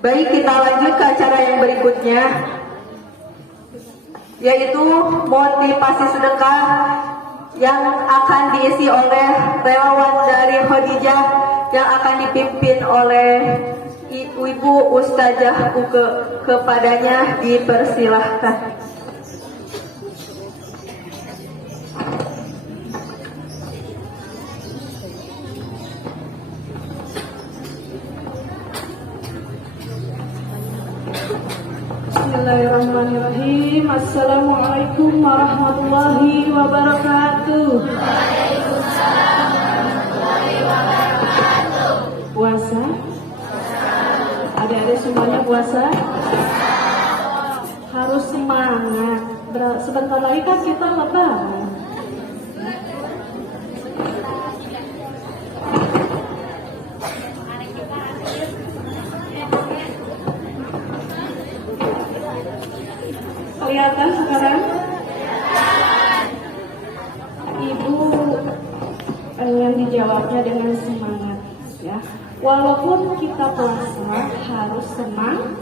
Baik, kita lanjut ke acara yang berikutnya, yaitu motivasi sedekah yang akan diisi oleh relawan dari Khadijah yang akan dipimpin oleh Ibu Ustazah Uke. Kepadanya dipersilahkan. Bismillahirrahmanirrahim. Assalamualaikum warahmatullahi wabarakatuh. Waalaikumsalam warahmatullahi wabarakatuh. Puasa? Adik-adik semuanya puasa? Harus semangat. Sebentar lagi kan kita lebaran. Kelihatan sekarang? Ibu yang dijawabnya dengan semangat, ya. Walaupun kita puasa harus semangat.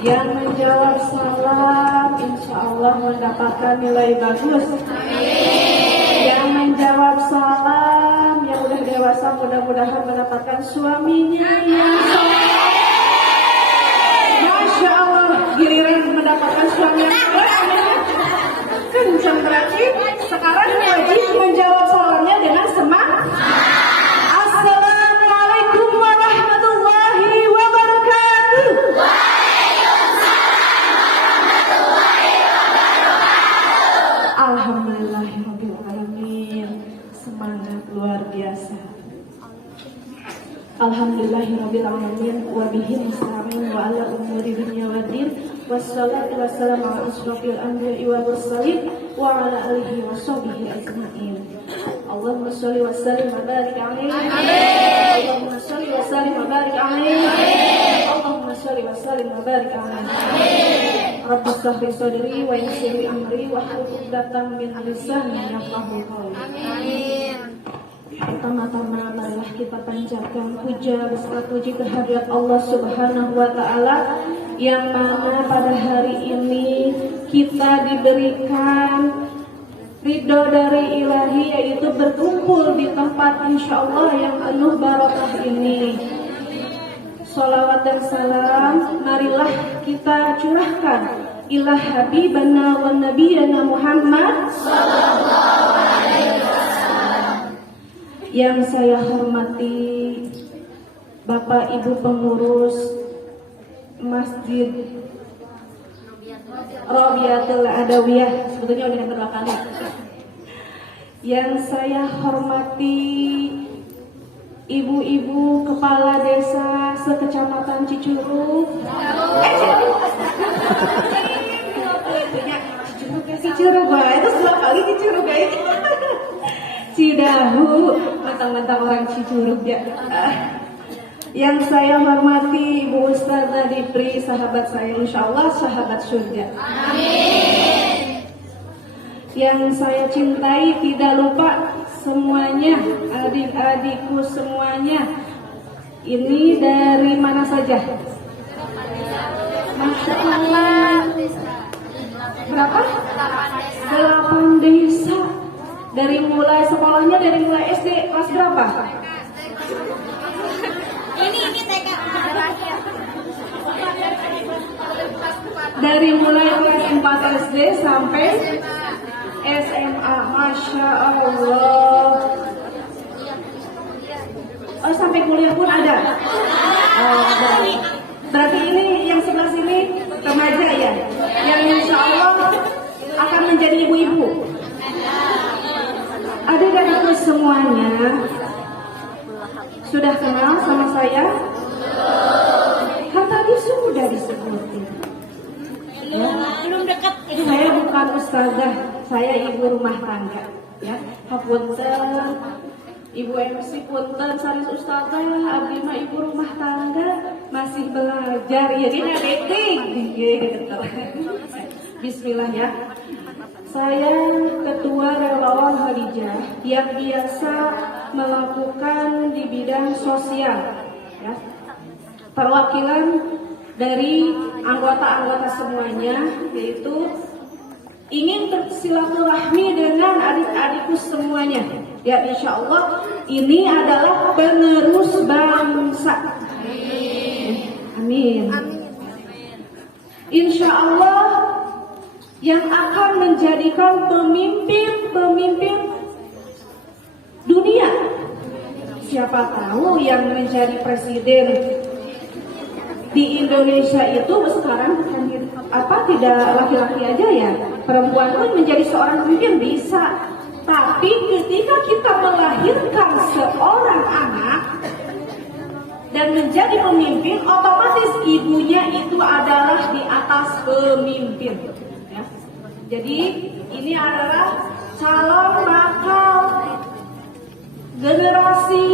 Yang menjawab salam insya Allah mendapatkan nilai bagus. Yang menjawab salam yang udah dewasa mudah-mudahan mendapatkan suaminya yang soleh. Masya Allah, giliran mendapatkan suami yang soleh, kencang berarti. Sekarang wajib menjawab salamnya dengan semangat. Assalamualaikum warahmatullahi wabarakatuh. Alhamdulillahirabbil alamin. Semangat luar biasa. Alhamdulillahirabbil alamin wa bihi nasta'in wa ala umuri dunya waddin. Wassalatu wassalamu ala asyrofil anbiya'i wal mursalin wa ala alihi wa sahbihi ajma'in. Allahumma shalli wa sallim wa barik alaihi. Allahumma shalli wa sallim wa barik alaihi. Allahumma shalli wa sallim wa barik alaihi. Rabbi shrah li sadri wa yassir li amri wahlul 'uqdatam min lisani yafqahu qawli. Amin. Pertama-tama marilah kita panjatkan puja beserta puji kehadirat Allah Subhanahu wa taala yang mana pada hari ini kita diberikan ridho dari ilahi, yaitu berkumpul di tempat insya Allah yang penuh barokah ini. Sholawat dan salam marilah kita curahkan ila habibana wa nabiyana Muhammad sallallahu alaihi wasallam. Yang saya hormati Bapak Ibu pengurus Masjid Robiatul Adawiyah, sebetulnya udah yang kedua kali. Yang saya hormati ibu-ibu kepala desa sekecamatan Cicurug. Cicurug, itu dua kali Cicurug guys. Cidahu, mentang-mentang orang Cicurug ya. Yang saya hormati Ibu Ustazah Dipri, sahabat saya, insya Allah sahabat surga. Amin. Yang saya cintai, tidak lupa semuanya, adik-adikku semuanya. Ini dari mana saja? Masya Allah. Berapa? 8 desa. Dari mulai sekolahnya dari mulai SD kelas berapa? Ini TK terakhir. Dari mulai kelas 4 SD sampai SMA. Masya Allah. Oh, sampai kuliah pun ada. Oh, berarti ini yang sebelah sini remaja ya, yang insya Allah akan menjadi ibu-ibu. Adik-adikku semuanya sudah kenal sama saya? Kan tadi sudah disebutin. Belum dekat. Saya bukan ustazah, saya ibu rumah tangga. Ya, hapunten, ibu MC punten, sanes ustazah, abdi mah ibu rumah tangga, masih belajar. Ya ini dating. Bismillah ya. Saya ketua relawan Khadijah yang biasa melakukan di bidang sosial, ya. perwakilan dari anggota-anggota semuanya, yaitu ingin bersilaturahmi dengan adik-adikku semuanya. Ya, insya Allah ini adalah penerus bangsa. Amin. Insya Allah yang akan menjadikan pemimpin dunia. Siapa tahu yang menjadi presiden di Indonesia itu sekarang tidak laki-laki aja ya, perempuan pun menjadi seorang pemimpin bisa. Tapi ketika kita melahirkan seorang anak dan menjadi pemimpin, otomatis ibunya itu adalah di atas pemimpin. Ya. Jadi ini adalah calon bakal generasi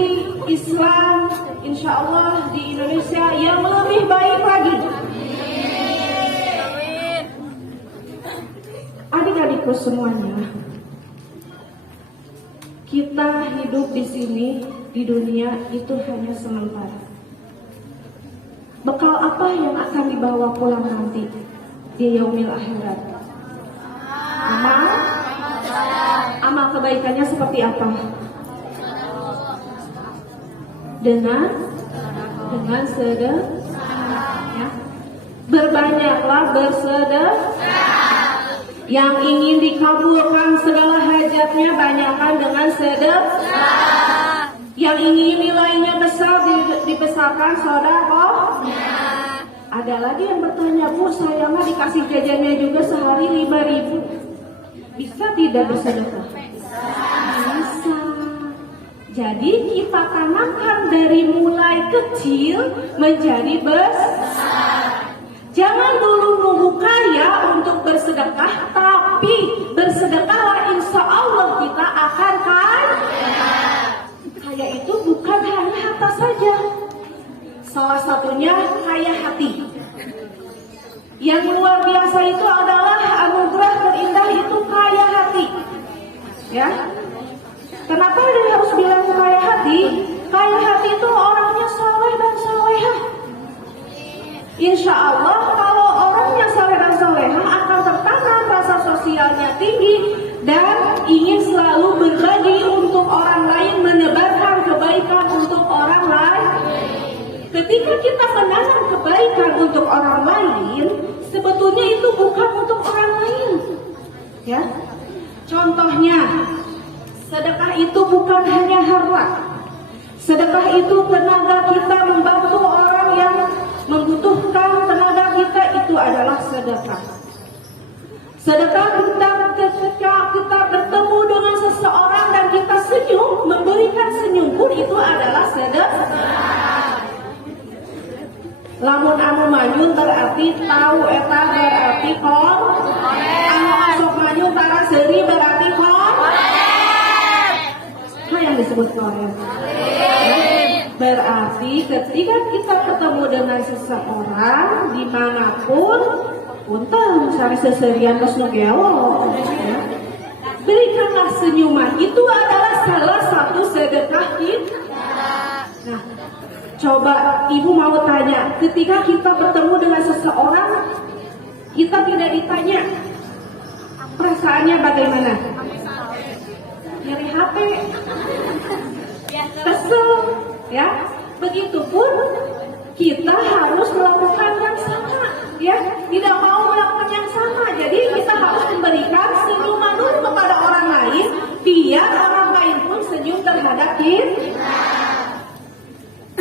Islam insya Allah di Indonesia yang lebih baik lagi. Adik-adikku semuanya, kita hidup di sini di dunia itu hanya sementara. Bekal apa yang akan dibawa pulang nanti di yaumil akhirat? Amal kebaikannya seperti apa? Dengan sedekah, ya. Berbanyaklah bersedekah. Yang ingin dikabulkan segala hajatnya banyakkan dengan sedekah. Yang ingin nilainya besar dibesarkan sedekah. Ada lagi yang bertanya, Bu, saya mah dikasih jajannya juga sehari 5.000. Bisa tidak bersedekah? Bisa. Jadi kita tanamkan dari mulai kecil menjadi besar. Jangan dulu nunggu kaya untuk bersedekah, tapi bersedekahlah, insya Allah kita akan kaya. Kaya itu bukan hanya harta saja. Salah satunya kaya hati. Yang luar biasa itu adalah anugerah terindah itu kaya hati. Ya. Kenapa dia harus bilang kaya hati? Kaya hati itu orangnya saleh dan salehah. Insya Allah kalau orangnya saleh dan salehah akan tertanam rasa sosialnya tinggi dan ingin selalu berbagi untuk orang lain, menebarkan kebaikan untuk orang lain. Ketika kita menanam kebaikan untuk orang lain, sebetulnya itu bukan untuk orang lain. Ya, contohnya, sedekah itu bukan hanya harta. Sedekah itu tenaga kita membantu orang yang membutuhkan tenaga kita, itu adalah sedekah. Sedekah kita ketika kita bertemu dengan seseorang dan kita senyum, memberikan senyum pun itu adalah sedekah. Lamun anu manyun berarti tahu eta berarti kon. Anu asok manyun tara seuri berarti kon. Yang disebut korek. Berarti ketika kita ketemu dengan seseorang dimanapun, punten sari seserian terus ngegewo, berikanlah senyuman. Itu adalah salah satu sedekah kita. Nah, coba ibu mau tanya, ketika kita bertemu dengan seseorang, kita tidak ditanya perasaannya bagaimana? Nyeri HP, kesel, ya. Begitupun kita harus melakukan yang sama, ya. Tidak mau melakukan yang sama, jadi kita harus memberikan senyuman dulu kepada orang lain, biar orang lain pun senyum terhadap kita.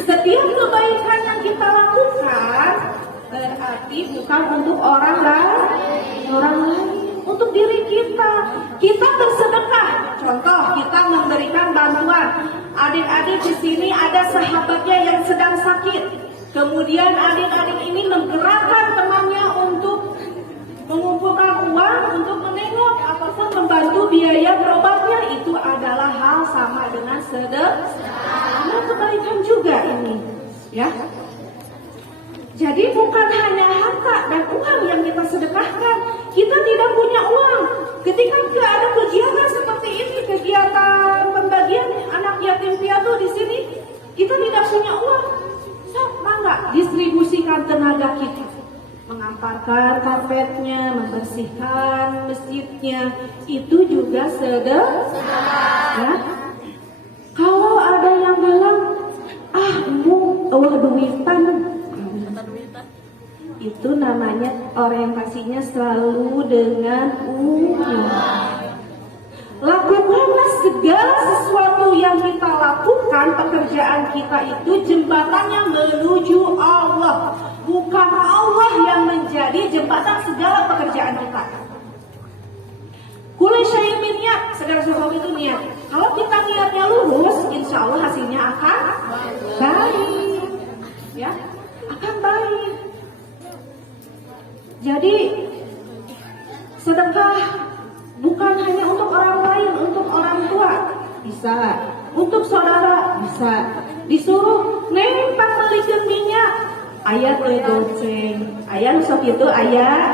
Setiap kebaikan yang kita lakukan berarti bukan untuk orang lain, untuk diri kita. Kita bersedekah. Contoh, kita memberikan bantuan. Adik-adik di sini ada sahabatnya yang sedang sakit. Kemudian adik-adik ini menggerakkan temannya untuk mengumpulkan uang untuk menengok ataupun membantu biaya berobatnya. Itu adalah hal sama dengan sedekah. Amal kebaikan juga ini, ya. Jadi bukan hanya harta dan uang yang kita sedekahkan. Kita tidak punya uang. Ketika ada kegiatan seperti ini, kegiatan pembagian anak yatim piatu di sini, kita tidak punya uang. So, mangga menyucikan tenaga kita, mengamparkan karpetnya, membersihkan masjidnya, itu juga sedekah. Ya. Kalau ada yang bilang, duitan, itu namanya orientasinya selalu dengan uang. Lakukanlah segala sesuatu yang kita lakukan, pekerjaan kita itu jembatannya menuju Allah, bukan Allah yang menjadi jembatan segala pekerjaan kita. Kulli syai'in bin niat, segala sesuatu itu niat. Kalau kita niatnya lurus, insya Allah hasilnya akan baik, ya, akan baik. Jadi sedekah bukan hanya untuk orang lain, untuk orang tua bisa, untuk saudara bisa. Disuruh nempel melikeun minyak, aya teu goceng, aya sok itu aya.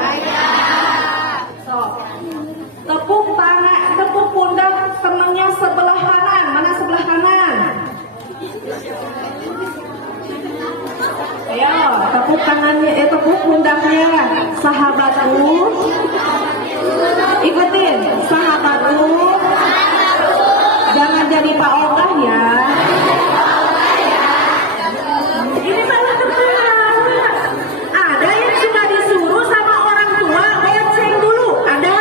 Sok. Tepuk tangan, tepuk pundak temennya sebelah kanan. Mana sebelah kanan? Ayo, tepuk tangannya, tepuk pundaknya. Sahabatku, ikutin. Sahabatku, jangan jadi Pak Ogah ya. Ini malah terkenal. Ada yang sudah disuruh sama orang tua goceng dulu, ada?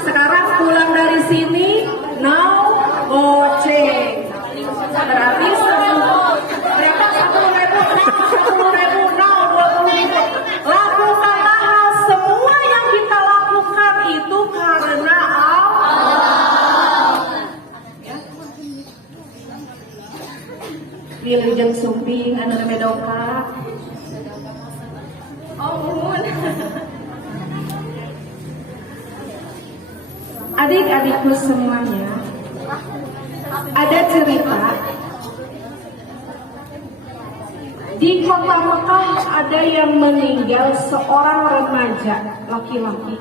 Sekarang pulang dari sini, now goceng. Berarti berapa? 10.000, now 20.000. Lakukanlah hal semua yang kita lakukan itu karena Allah. Ya. Wilujeng sumping anu medoka. Oh, adik-adikku semuanya, ada cerita di kota Mekah ada yang meninggal, seorang remaja laki-laki.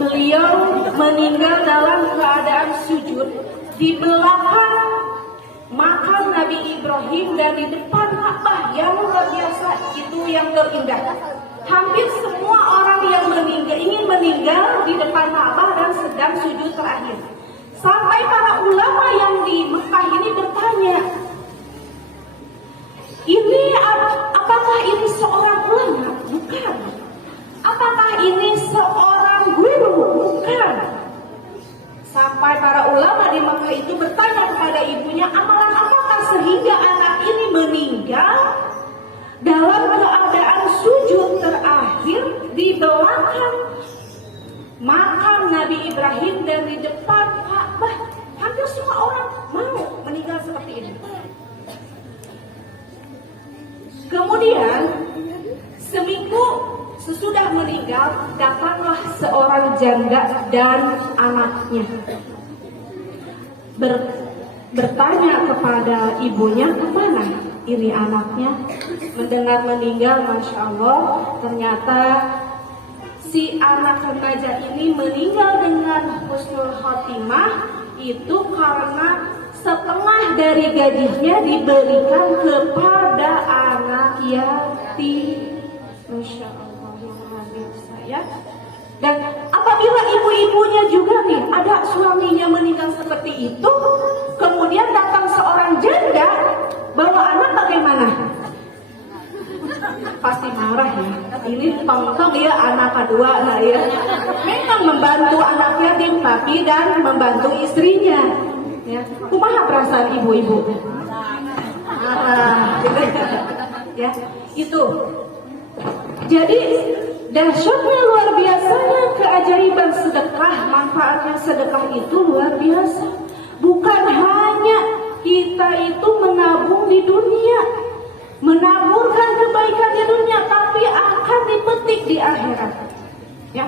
Beliau meninggal dalam keadaan sujud di belakang makam Nabi Ibrahim dan di depan Ka'bah yang luar biasa, itu yang terindah. Hampir semua orang yang ingin meninggal di depan Ka'bah dan sedang sujud terakhir. Sampai para ulama yang di Mekah ini bertanya, ini apakah ini seorang ulama? Bukan. Apakah ini seorang guru? Bukan. Sampai para ulama di Mekah itu bertanya kepada ibunya, amalan apakah sehingga anak ini meninggal dalam keadaan sujud terakhir di belakang makam Nabi Ibrahim dan di depan Ka'bah? Hampir semua orang mau meninggal seperti ini. Kemudian seminggu sesudah meninggal, datanglah seorang janda dan anaknya bertanya kepada ibunya, kemana ini anaknya? Mendengar meninggal, Masya Allah, ternyata si anak remaja ini meninggal dengan husnul khotimah itu karena setengah dari gajinya diberikan kepada anak yatim. Masya Allah, yang luar biasa ya. Dan apabila ibu-ibunya juga nih ada suaminya meninggal seperti itu, kemudian datang seorang janda bawa anak, bagaimana? Pasti marah ya. Ini tong-tong ya anak kedua, nah ya. Memang membantu anak yatim tapi dan membantu istrinya. Ya, kumaha perasaan ibu-ibu? Gitu ya. Itu. Jadi dahsyatnya luar biasanya keajaiban sedekah, manfaatnya sedekah itu luar biasa. Bukan hanya kita itu menabung di dunia, menaburkan kebaikan di dunia, tapi akan dipetik di akhirat. Ya.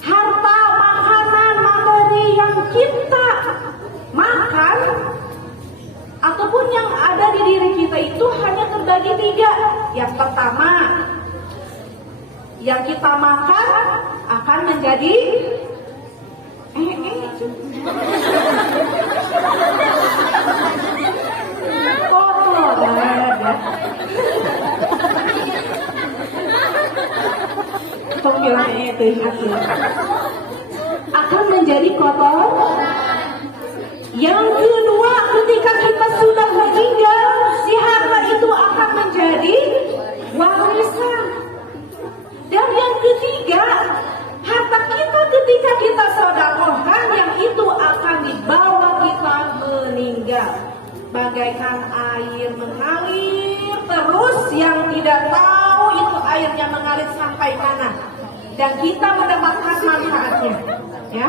Harta, makanan, materi yang kita makan ataupun yang ada di diri kita itu hanya terbagi 3. Yang pertama, yang kita makan akan menjadi kotor. yang itu akan menjadi kotor. Yang kedua, ketika kita sudah meninggal, si harta itu akan menjadi warisan. Dan yang ketiga, harta kita ketika kita sedekahkan, yang itu akan dibawa kita meninggal. Bagaikan air mengalir terus, yang tidak tahu itu airnya mengalir sampai mana. Dan kita mendapatkan manfaatnya. Ya.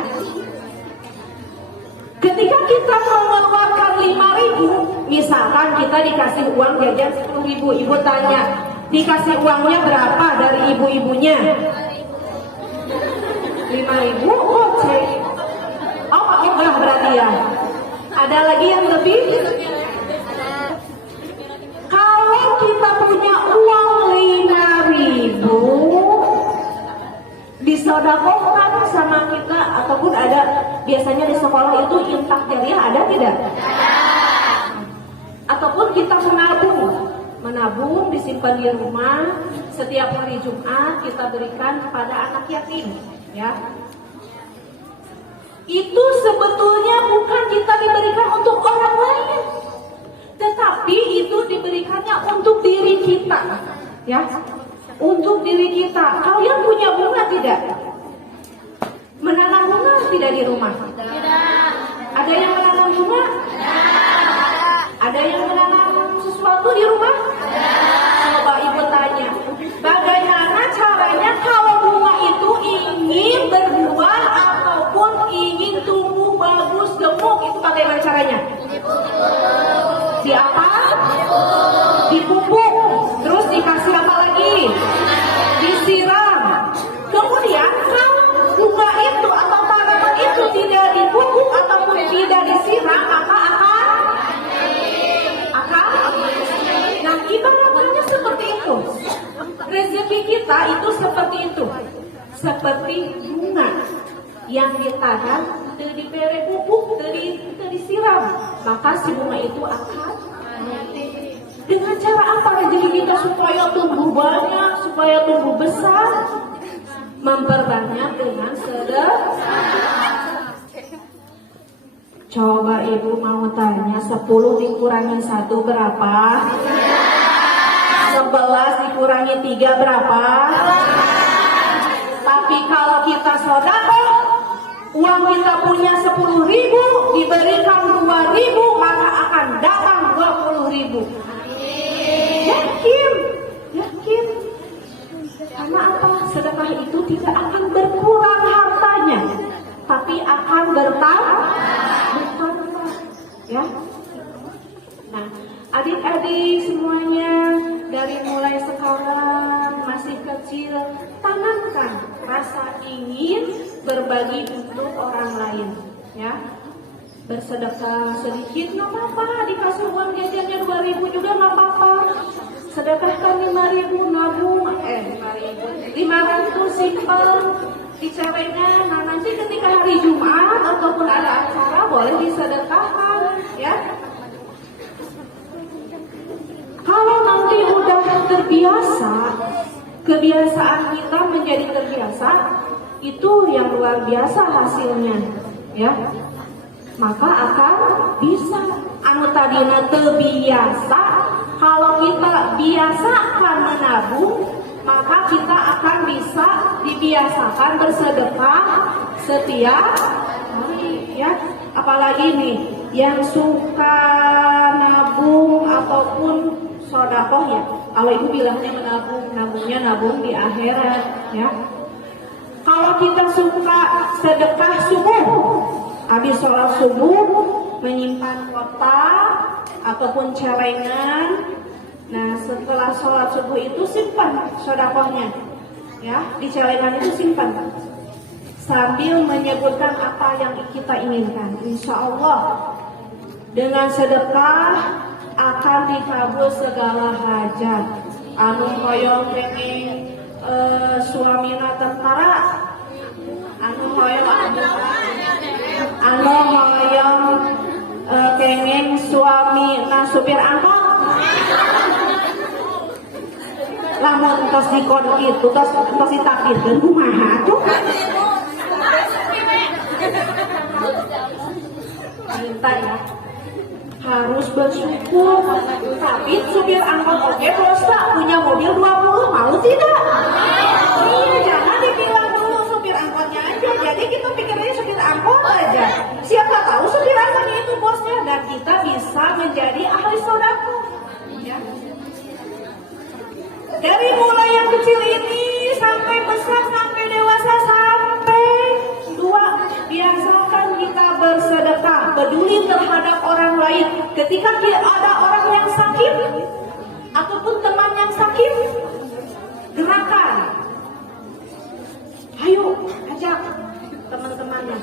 Ketika kita mengeluarkan 5.000, misalkan kita dikasih uang jajan 10.000, ibu tanya, dikasih uangnya berapa dari ibu-ibunya? 5.000, cek. Oh, enggak berarti ya. Ada lagi yang lebih? Kalau kita punya uang 5.000, disedekahkan sama kita, ataupun ada biasanya di sekolah itu infak jariah, ada tidak? Ataupun kita menabung disimpan di rumah, setiap hari Jumat kita berikan kepada anak yatim, ya. Itu sebetulnya bukan kita diberikan untuk orang lain, tetapi itu diberikannya untuk diri kita, ya. Untuk diri kita. Kalian punya bunga tidak? Menanam bunga tidak di rumah? Tidak. Ada yang menanam bunga? Tidak. Ada yang menanam sesuatu di rumah? Tidak. Coba ibu tanya, bagaimana caranya kalau bunga itu ingin berbuah ataupun ingin tumbuh bagus gemuk, itu bagaimana caranya? Di apa? Dipupuk. Terus dikasih apa lagi? Disiram. Kemudian kalau bunga itu atau tanaman itu tidak dipupuk ataupun tidak disiram, maka akan. Nah, ibaratnya seperti itu. Rezeki kita itu seperti itu. Seperti bunga yang ditanam, tidak diberi pupuk, tidak disiram, maka si bunga itu akan mati. Dengan cara apa rezeki kita supaya tumbuh banyak, supaya tumbuh besar? Memperbanyak dengan sedekah. Coba ibu mau tanya, 10 dikurangi 1 berapa? 11 dikurangi 3 berapa? Tapi kalau kita sedekah, uang kita punya 10.000, diberikan 2.000, maka akan datang 20.000. Yakin. Karena apa? Sedekah itu tidak akan berkurang hartanya, tapi akan bertambah. Ya. Nah, adik-adik semuanya, dari mulai sekarang masih kecil, tanamkan rasa ingin berbagi untuk orang lain. Ya. Bersedekah sedikit nggak apa-apa, dikasih uang jajannya 2.000 juga nggak apa-apa. Sedekahkan 5.000, nabung 500 simpan di celengan. Nah, nanti ketika hari Jumat ataupun ada acara boleh disedekahkan, ya. Kalau nanti udah terbiasa, kebiasaan kita menjadi terbiasa, itu yang luar biasa hasilnya, ya. Maka akan bisa anu tadina terbiasa. Kalau kita biasakan menabung, maka kita akan bisa dibiasakan bersedekah setiap hari, ya. Apalagi nih yang suka nabung ataupun sedekah, ya. Kalau ibu bilangnya nabung di akhirat, ya. Kalau kita suka sedekah subuh, habis sholat subuh menyimpan kotak ataupun celengan. Nah, setelah sholat subuh itu simpan sedekahnya, ya, di celengan itu simpan sambil menyebutkan apa yang kita inginkan. Insya Allah dengan sedekah akan dikabul segala hajat. Anu hoyong pengen suamina tentara, anu hoyong pengen suami supir angkot. lamun tos dikon kitu tos ditakdirkeun kumaha tuh? Minta ya. Harus bersyukur. Tapi supir angkot oke dosa punya mobil 20 mau tidak? Iya, jangan dibilang dulu supir angkotnya aja. Jadi kita pikirnya supir angkot aja. Siapa tahu supir angkotnya itu bosnya dan kita bisa menjadi ahli sodako. Ya. Dari mulai yang kecil ini sampai besar sampai dewasa sampai tua, biasakan kita bersedekah, peduli terhadap orang lain. Ketika ada orang yang sakit ataupun teman yang sakit, gerakan. Ayo ajak teman-temannya.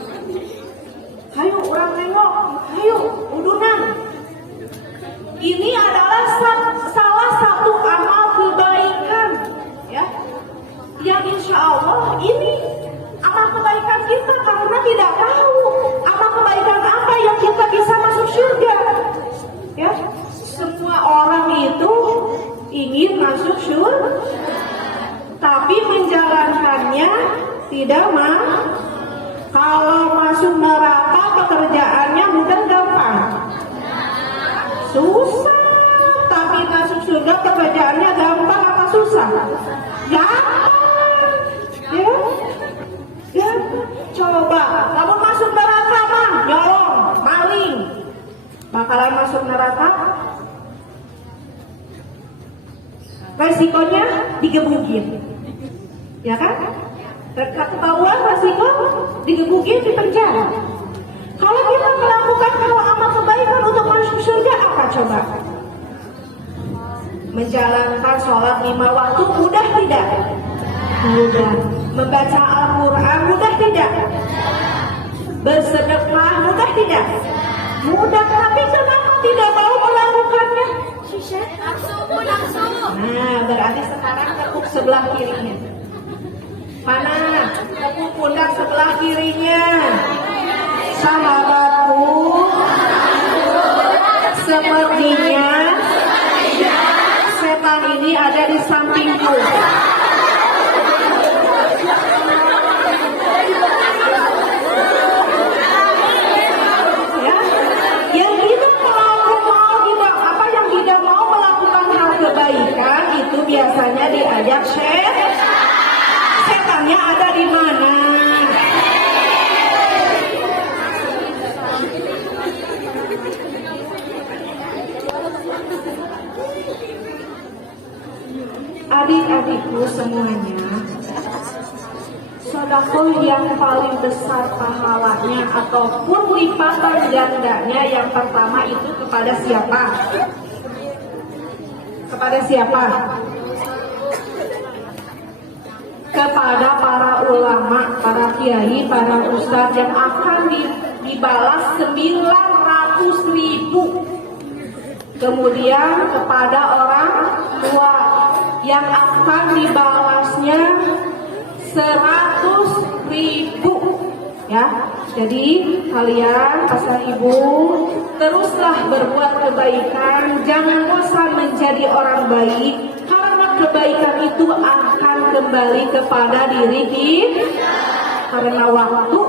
Ayo orang nengok, ayo udunan. Ini adalah salah satu amal kebaikan, ya. Yang insya Allah ini amal kebaikan kita karena tidak tahu amal kebaikan apa yang kita bisa masuk surga, ya. Semua orang itu ingin masuk surga, tapi menjalankannya tidak mau. Kalau masuk neraka pekerjaannya mudah gampang. Susah, tapi masuk surga pekerjaannya gampang apa susah? Gampang, ya, ya. Coba, kamu masuk neraka mah, nyolong, maling, bakalan masuk neraka. Resikonya digebukin, ya kan? Ketahuan resiko digebukin di penjara. Kalau kita melakukan amal kebaikan untuk masuk surga apa coba? Menjalankan sholat 5 waktu mudah tidak? Mudah. Membaca Al-Quran mudah tidak? Bersedekah mudah tidak? Mudah. Tapi kenapa tidak mau melakukannya? Langsung. Nah, berarti sekarang tepuk sebelah kirinya. Mana? Tepuk pundak sebelah kirinya. Sahabatku, sepertinya setan ini ada di sampingku. Ya, yang tidak mau melakukan hal kebaikan itu biasanya diajak setan. Setannya ada di mana? Adik-adikku semuanya, sedekah yang paling besar pahalanya ataupun lipatan gandanya yang pertama itu kepada siapa? Kepada siapa? Kepada para ulama, para kiai, para ustadz yang akan dibalas 900.000. Kemudian kepada orang tua yang akan dibalasnya 100.000, ya. Jadi kalian pasang ibu teruslah berbuat kebaikan, jangan bosan menjadi orang baik karena kebaikan itu akan kembali kepada diri kita. Karena waktu,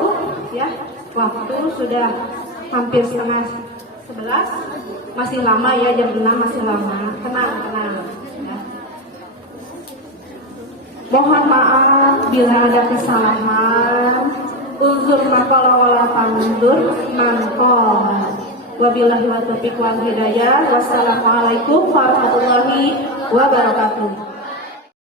ya, waktu sudah hampir setengah 11, masih lama ya, jam 6 masih lama. Tenang, ya. Mohon maaf bila ada kesalahan. Uzur maqala wala pandur manqala. Wabillahi wa taufiq wal hidayah. Wassalamualaikum warahmatullahi wabarakatuh.